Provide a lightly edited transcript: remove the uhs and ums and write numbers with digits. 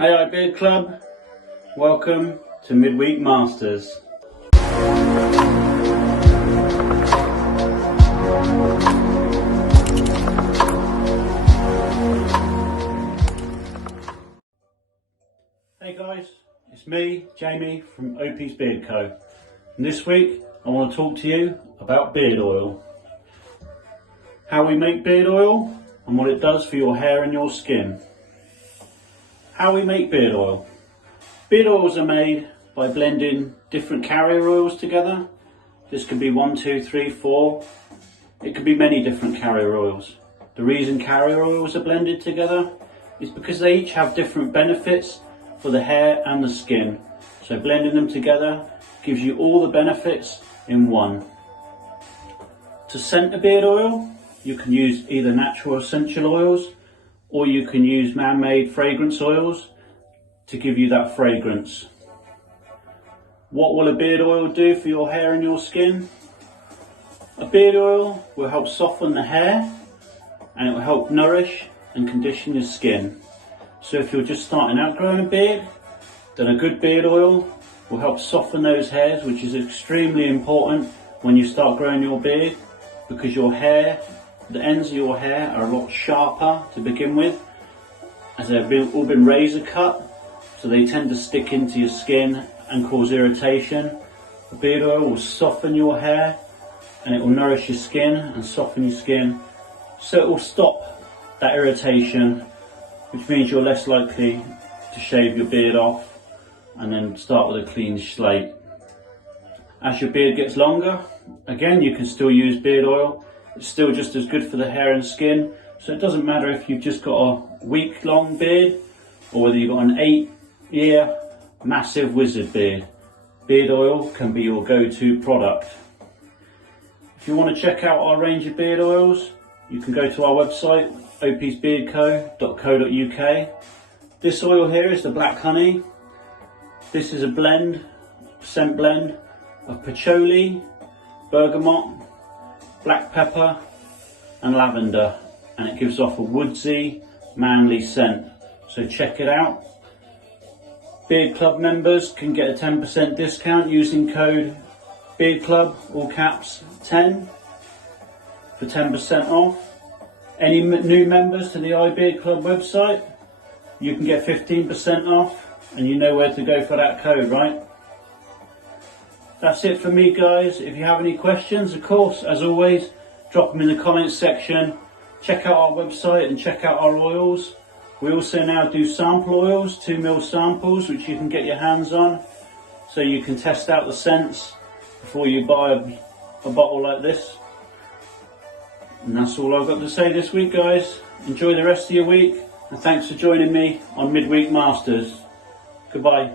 Hey iBeard Club, welcome to Midweek Masters. Hey guys, it's me, Jamie from Opie's Beard Co. And this week I want to talk to you about beard oil. How we make beard oil and what it does for your hair and your skin. How we make beard oil. Beard oils are made by blending different carrier oils together. This could be 1, 2, 3, 4. It could be many different carrier oils. The reason carrier oils are blended together is because they each have different benefits for the hair and the skin. So blending them together gives you all the benefits in one. To scent a beard oil, you can use either natural essential oils or you can use man-made fragrance oils to give you that fragrance. What will a beard oil do for your hair and your skin? A beard oil will help soften the hair and it will help nourish and condition your skin. So if you're just starting out growing a beard, then a good beard oil will help soften those hairs, which is extremely important when you start growing your beard, because your hair, the ends of your hair are a lot sharper to begin with, as they've all been razor cut, so they tend to stick into your skin and cause irritation. The beard oil will soften your hair and it will nourish your skin and soften your skin, so it will stop that irritation, which means you're less likely to shave your beard off and then start with a clean slate. As your beard gets longer, again you can still use beard oil. It's still just as good for the hair and skin, so it doesn't matter if you've just got a week-long beard or whether you've got an 8-year massive wizard beard. Beard oil can be your go-to product. If you want to check out our range of beard oils, you can go to our website, opiesbeardco.co.uk. This oil here is the black honey. This is a scent blend of patchouli, bergamot, black pepper and lavender, and it gives off a woodsy, manly scent. So check it out. Beard Club members can get a 10% discount using code BEARDCLUB, all caps 10, for 10% off. Any new members to the iBeard Club website, you can get 15% off, and you know where to go for that code, right? That's it for me, guys. If you have any questions, of course, as always, drop them in the comments section. Check out our website and check out our oils. We also now do sample oils, 2 ml samples, which you can get your hands on, so you can test out the scents before you buy a bottle like this. And that's all I've got to say this week, guys. Enjoy the rest of your week, and thanks for joining me on Midweek Masters. Goodbye.